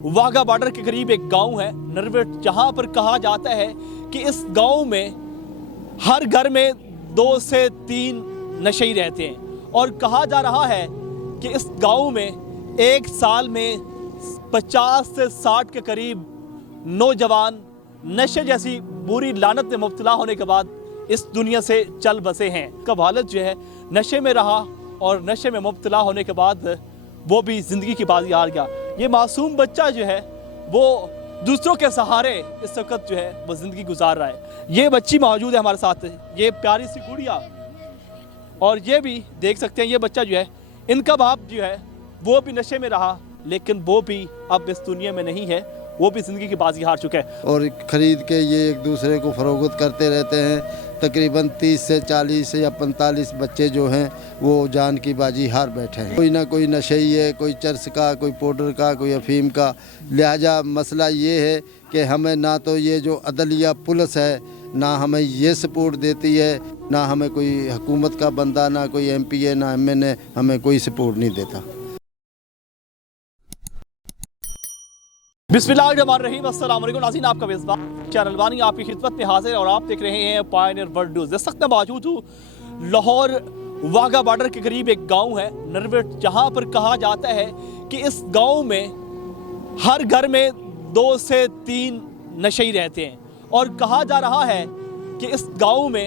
Wagah border के करीब एक गांव है नरवेट, जहां पर कहा जाता है कि इस गांव में हर घर में 2 से 3 नशेई रहते हैं और कहा जा रहा है कि इस गांव में एक साल में 50 से 60 के करीब नौजवान नशे जैसी बुरी लानत में मुब्तला होने के बाद इस दुनिया से चल बसे हैं। का वालिद जो है नशे में रहा और नशे में मुब्तला होने के बाद वो भी ज़िंदगी की बाजी हार गया। ये मासूम बच्चा जो है वो दूसरों के सहारे इस वक्त जो है वो ज़िंदगी गुजार रहा है। ये बच्ची मौजूद है हमारे साथ, ये प्यारी सी गुड़िया, और ये भी देख सकते हैं ये बच्चा जो है, इनका बाप जो है वो भी नशे में रहा लेकिन वो भी अब इस दुनिया में नहीं है, वो भी ज़िंदगी की बाजी हार चुका है। और ख़रीद के ये एक दूसरे को फ़रोख्त करते रहते हैं। तकरीबन 30 से 40 या 45 बच्चे जो हैं वो जान की बाजी हार बैठे हैं। कोई ना कोई नशेई है, कोई चरस का, कोई पाउडर का, कोई अफीम का। लिहाजा मसला ये है कि हमें ना तो ये जो अदलिया पुलिस है ना हमें ये सपोर्ट देती है, ना हमें कोई हुकूमत का बंदा, ना कोई MPA, ना MNA हमें कोई सपोर्ट नहीं देता। बिस्मिल्लाहिर्रहमानिर्रहीम, अस्सलाम वालेकुम नाज़रीन, आपका मेज़बान चैनल वानी आपकी खिदमत में हाजिर और आप देख रहे हैं पायनियर वर्ल्ड न्यूज़। इस वक्त मैं मौजूद हूँ लाहौर वाघा बॉर्डर के करीब एक गांव है नरवेट, जहां पर कहा जाता है कि इस गांव में हर घर में 2 से 3 नशेई रहते हैं और कहा जा रहा है कि इस गांव में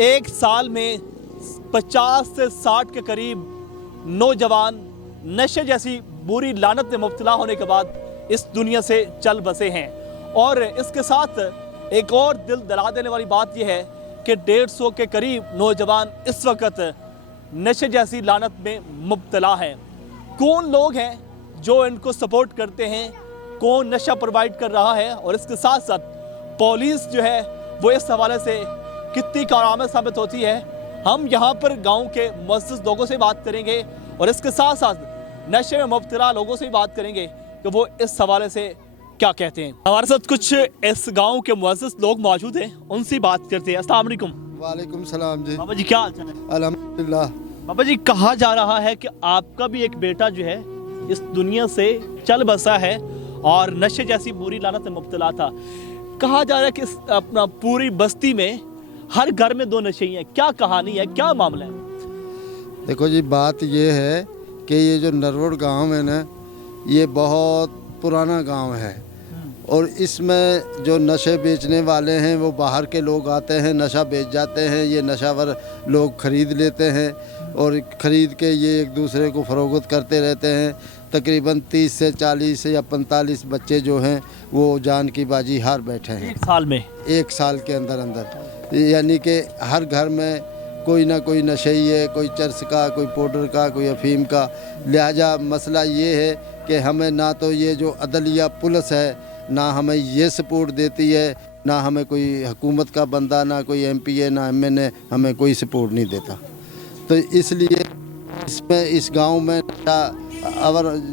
एक साल में 50 से 60 के करीब नौजवान नशे जैसी बुरी लानत में मुब्तला होने के बाद इस दुनिया से चल बसे हैं। और इसके साथ एक और दिल दहला देने वाली बात यह है कि 150 के करीब नौजवान इस वक्त नशे जैसी लानत में मुब्तला हैं। कौन लोग हैं जो इनको सपोर्ट करते हैं, कौन नशा प्रोवाइड कर रहा है, और इसके साथ साथ पुलिस जो है वो इस हवाले से कितनी कारआमद साबित होती है, हम यहाँ पर गाँव के मुअज़्ज़िज़ लोगों से बात करेंगे और इसके साथ साथ नशे में मुब्तला लोगों से बात करेंगे कि वो इस हवाले से क्या कहते हैं। हमारे साथ कुछ इस गांव के मुअज़्ज़िज़ लोग मौजूद हैं, उनसे बात करते हैं। अस्सलाम वालेकुम। वालेकुम सलाम जी। बाबा जी क्या हाल चाल है? अल्हम्दुलिल्लाह। बाबा जी, कहा जा रहा है कि आपका भी एक बेटा जो है इस दुनिया से चल बसा है और नशे जैसी बुरी लानत में मुब्तला था। कहा जा रहा है कि अपना पूरी बस्ती में हर घर में 2 नशेई हैं। क्या कहानी है, क्या मामला है? देखो जी, बात ये है कि ये जो नरवड़ गांव है ना, ये बहुत पुराना गांव है और इसमें जो नशे बेचने वाले हैं वो बाहर के लोग आते हैं, नशा बेच जाते हैं। ये नशावर लोग ख़रीद लेते हैं और ख़रीद के ये एक दूसरे को फ़रोख्त करते रहते हैं। तकरीबन 30 से 40 या 45 बच्चे जो हैं वो जान की बाजी हार बैठे हैं। एक साल में, एक साल के अंदर अंदर, यानी कि हर घर में कोई ना कोई नशेई है, कोई चरस का, कोई पाउडर का, कोई अफीम का। लिहाजा मसला ये है कि हमें ना तो ये जो अदलिया पुलिस है ना हमें ये सपोर्ट देती है, ना हमें कोई हुकूमत का बंदा, ना कोई MPA, ना MNA हमें कोई सपोर्ट नहीं देता। तो इसलिए इसमें इस गांव में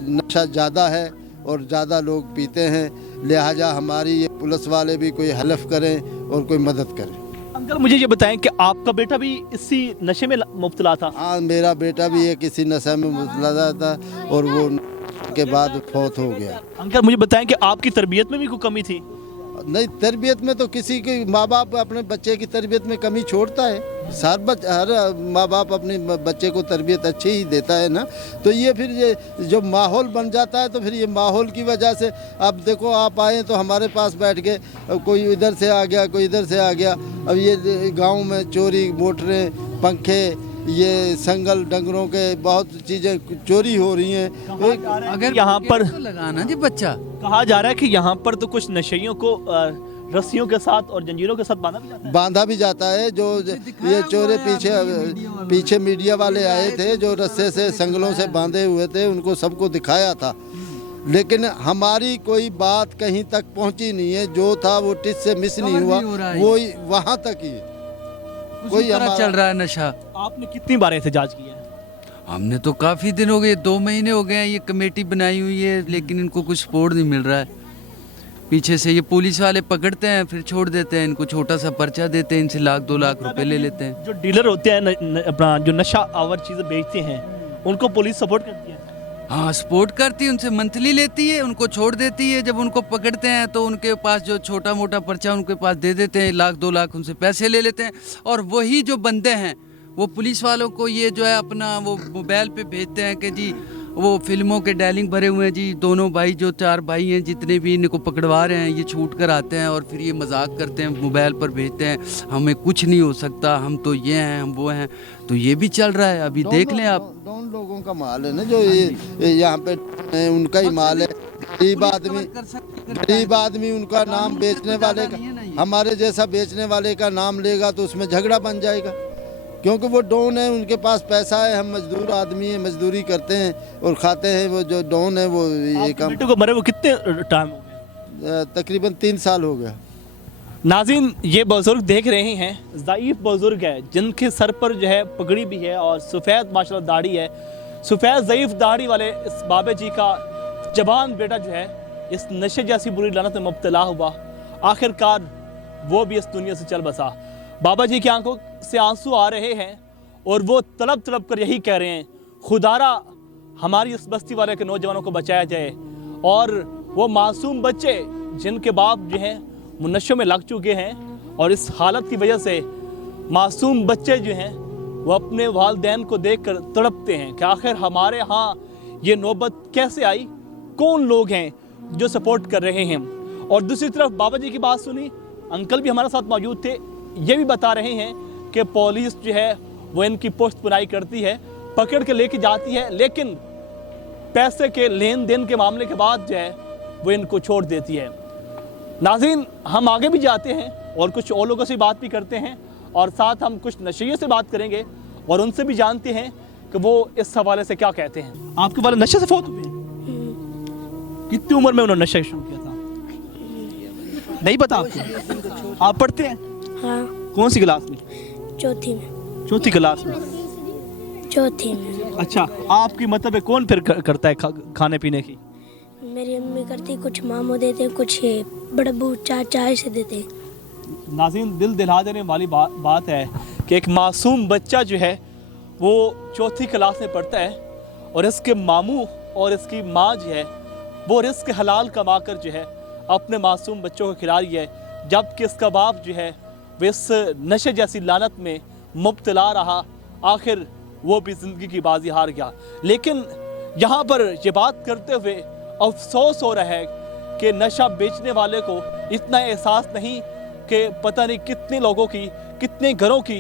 नशा ज़्यादा है और ज़्यादा लोग पीते हैं। लिहाजा हमारी ये पुलिस वाले भी कोई हलफ करें और कोई मदद करें। अंकल मुझे ये बताएं कि आपका बेटा भी इसी नशे में मुब्तला था? हाँ, मेरा बेटा भी एक किसी नशे में मुब्तला था और वो के बाद फौत हो गया। अंकल मुझे बताएं कि आपकी तरबियत में भी कोई कमी थी? नहीं, तरबियत में तो किसी के माँ बाप अपने बच्चे की तरबियत में कमी छोड़ता है। हर माँ बाप अपने बच्चे को तरबियत अच्छी ही देता है ना। तो ये फिर ये जो माहौल बन जाता है, तो फिर ये माहौल की वजह से अब देखो, आप आए तो हमारे पास बैठ के, कोई इधर से आ गया, कोई इधर से आ गया। अब ये गांव में चोरी, मोटरें, पंखे, ये संगल डंगरों के बहुत चीज़ें चोरी हो रही हैं। अगर यहाँ पर तो लगाना जी बच्चा, कहा जा रहा है कि यहाँ पर तो कुछ नशेइयों को रस्सियों के साथ और जंजीरों के साथ बांधा भी जाता है। जो ये चोरे पीछे मीडिया वाले आए थे जो रस्से से, संगलों से बांधे हुए थे, उनको सबको दिखाया था, लेकिन हमारी कोई बात कहीं तक पहुंची नहीं है। जो था वो टिस से मिस नहीं हुआ, वो वहाँ तक ही कोई चल रहा है नशा। आपने कितनी बार एहतजाज किया है? हमने तो काफ़ी दिन हो गए, 2 महीने हो गए हैं ये कमेटी बनाई हुई है, लेकिन इनको कुछ सपोर्ट नहीं मिल रहा है। पीछे से ये पुलिस वाले पकड़ते हैं, फिर छोड़ देते हैं, इनको छोटा सा पर्चा देते हैं, इनसे 1-2 लाख रुपए ले लेते हैं। जो डीलर होते हैं अपना जो नशा आवर चीज़ें बेचते हैं, उनको पुलिस सपोर्ट करती है? हाँ सपोर्ट करती है, उनसे मंथली लेती है, उनको छोड़ देती है। जब उनको पकड़ते हैं तो उनके पास जो छोटा मोटा पर्चा उनके पास दे देते हैं, 1 लाख 2 लाख उनसे पैसे ले लेते हैं। और वही जो बंदे हैं वो पुलिस वालों को ये जो है अपना वो मोबाइल पे भेजते हैं कि जी वो फिल्मों के डायलिंग भरे हुए हैं जी, दोनों भाई जो 4 भाई हैं जितने भी इनको पकड़वा रहे हैं, ये छूट कर आते हैं और फिर ये मजाक करते हैं, मोबाइल पर भेजते हैं हमें कुछ नहीं हो सकता, हम तो ये हैं हम वो हैं। तो ये भी चल रहा है, अभी देख लें आप। दोनों लोगों का माल है ना, जो ये यहाँ पे उनका ही माल है। गरीब आदमी उनका नाम बेचने वाले का, हमारे जैसा बेचने वाले का नाम लेगा तो उसमें झगड़ा बन जाएगा, क्योंकि वो डॉन है, उनके पास पैसा है। हम मजदूर आदमी हैं, मजदूरी करते हैं और खाते हैं। वो जो डॉन है वो ये काम बेटे को मरे वो कितने टाइम हो गया? तकरीबन 3 साल हो गया। नाज़रीन, ये बुजुर्ग देख रहे हैं, ज़ईफ़ बुजुर्ग है जिनके सर पर जो है पगड़ी भी है और सफ़ेद माशाल्लाह दाढ़ी है। सफ़ेद ज़ईफ़ दाढ़ी वाले इस बाबा जी का जवान बेटा जो है इस नशे जैसी बुरी लानत में मुब्तला हुआ, आखिरकार वो भी इस दुनिया से चल बसा। बाबा जी की आंखों से आंसू आ रहे हैं और वो तड़प तड़प कर यही कह रहे हैं, खुदारा हमारी इस बस्ती वाले के नौजवानों को बचाया जाए। और वो मासूम बच्चे जिनके बाप जो हैं वो नशों में लग चुके हैं और इस हालत की वजह से मासूम बच्चे जो हैं वो अपने वालिदैन को देखकर तड़पते हैं कि आखिर हमारे यहाँ ये नौबत कैसे आई, कौन लोग हैं जो सपोर्ट कर रहे हैं। और दूसरी तरफ बाबा जी की बात सुनी, अंकल भी हमारे साथ मौजूद थे, ये भी बता रहे हैं कि पुलिस जो है वो इनकी पोस्ट पुनाई करती है, पकड़ के लेके जाती है, लेकिन पैसे के लेन देन के मामले के बाद जो है वो इनको छोड़ देती है। नाज़रीन, हम आगे भी जाते हैं और कुछ और लोगों से बात भी करते हैं और साथ हम कुछ नशेइयों से बात करेंगे और उनसे भी जानते हैं कि वो इस हवाले से क्या कहते हैं। आपके वाले नशे से फौत हुए हैं? कितनी उम्र में उन्होंने नशा शुरू किया था? नहीं पता आपको? आप पढ़ते हैं? हाँ, कौन सी क्लास में? चौथी में। चौथी क्लास में? चौथी में। अच्छा, आपकी मतलब है कौन फिर करता है खाने पीने की? मेरी अम्मी करती, कुछ मामू देते, कुछ ये बड़बू चाचा ऐसे देते। नाज़रीन, दिल दिला देने वाली बात है कि एक मासूम बच्चा जो है वो चौथी क्लास में पढ़ता है और इसके मामू और इसकी माँ जो है वो रिस्क हलाल कमा कर जो है अपने मासूम बच्चों को खिला रही है, जबकि इसका बाप जो है वो इस नशे जैसी लानत में मुब्तला रहा, आखिर वो भी ज़िंदगी की बाजी हार गया। लेकिन यहाँ पर ये बात करते हुए अफसोस हो रहा है कि नशा बेचने वाले को इतना एहसास नहीं कि पता नहीं कितने लोगों की, कितने घरों की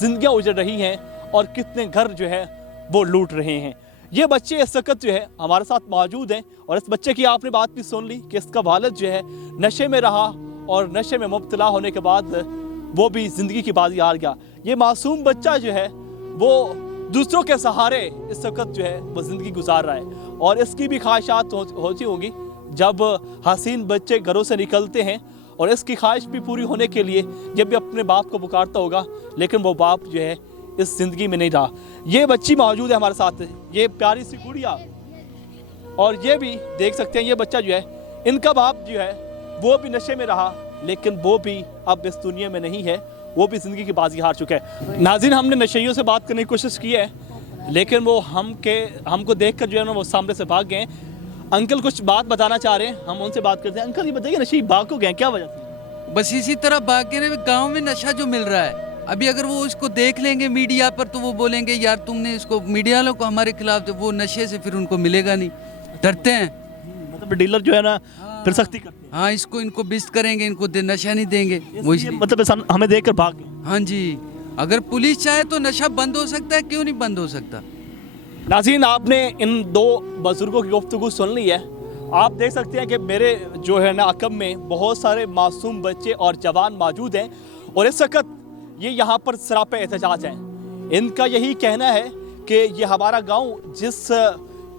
जिंदगियां उजड़ रही हैं और कितने घर जो है वो लूट रहे हैं। ये बच्चे इस वक्त जो है हमारे साथ मौजूद हैं और इस बच्चे की आपने बात भी सुन ली कि इसका वालिद जो है नशे में रहा और नशे में मुब्तला होने के बाद वो भी ज़िंदगी की बाजी हार गया। ये मासूम बच्चा जो है वो दूसरों के सहारे इस वक्त जो है वो ज़िंदगी गुजार रहा है और इसकी भी ख्वाहिशात होती होंगी जब हसीन बच्चे घरों से निकलते हैं और इसकी ख्वाहिश भी पूरी होने के लिए जब भी अपने बाप को पुकारता होगा, लेकिन वो बाप जो है इस ज़िंदगी में नहीं रहा। ये बच्ची मौजूद है हमारे साथ, ये प्यारी सी गुड़िया, और ये भी देख सकते हैं ये बच्चा जो है, इनका बाप जो है वो भी नशे में रहा, लेकिन वो भी अब इस दुनिया में नहीं है, वो भी ज़िंदगी की बाजी हार चुका है। नाज़रीन, हमने नशेइयों से बात करने की कोशिश की है, लेकिन वो हमको देखकर जो है ना वो सामने से भाग गए। अंकल कुछ बात बताना चाह रहे हैं, हम उनसे बात करते हैं। अंकल ये बताइए, नशे भाग को गए, क्या वजह थी? बस इसी तरह भाग के ना, गाँव में नशा जो मिल रहा है, अभी अगर वो इसको देख लेंगे मीडिया पर तो वो बोलेंगे यार तुमने इसको, मीडिया वालों को हमारे खिलाफ, तो वो नशे से फिर उनको मिलेगा नहीं, डरते हैं। मतलब डीलर जो है ना फिर सख्ती करते हैं। हाँ, इसको बिस्त करेंगे, इनको नशा नहीं देंगे, वो मतलब हमें देखकर भाग गए। हाँ जी, अगर पुलिस चाहे तो नशा बंद हो सकता है, क्यों नहीं बंद हो सकता। नाज़रीन, आपने इन दो बुजुर्गों की गुफ्तगू सुन ली है। आप देख सकते हैं कि मेरे जो है ना अकब में बहुत सारे मासूम बच्चे और जवान मौजूद हैं और इस वक्त ये यहाँ पर सरापे एहतजाज हैं। इनका यही कहना है कि ये हमारा गांव जिस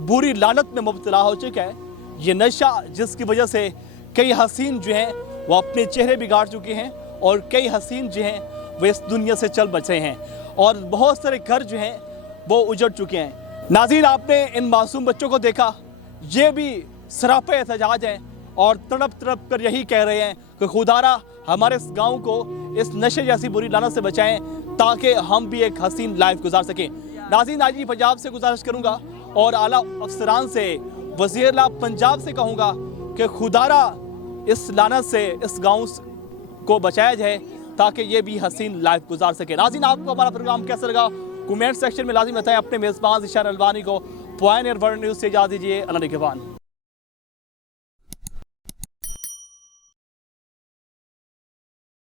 बुरी लानत में मुब्तला हो चुका है, ये नशा जिसकी वजह से कई हसीन जो हैं वो अपने चेहरे बिगाड़ चुके हैं और कई हसीन जो हैं वो इस दुनिया से चल बचे हैं और बहुत सारे घर जो हैं वो उजड़ चुके हैं। नाज़रीन, आपने इन मासूम बच्चों को देखा, ये भी सरापे एहतजाज हैं और तड़प तड़प कर यही कह रहे हैं कि खुदारा हमारे इस गांव को इस नशे जैसी बुरी लानत से बचाएं ताकि हम भी एक हसीन लाइफ गुजार सकें। नाज़रीन, आज पंजाब से गुजारिश करूंगा और आला अफसरान से, वज़ीर-ए-आला पंजाब से कहूँगा कि खुदारा इस लानत से इस गाँव को बचाया जाए ताकि ये भी हसीन लाइफ गुजार सके। नाज़रीन, आपको हमारा प्रोग्राम कैसा लगा कमेंट सेक्शन में लाजिम बताएं। अपने मेज़बान ज़ीशान अलवानी को पॉइंट वर्ल्ड न्यूज़ से इजाज़त दीजिए। अल्लाह निगहबान।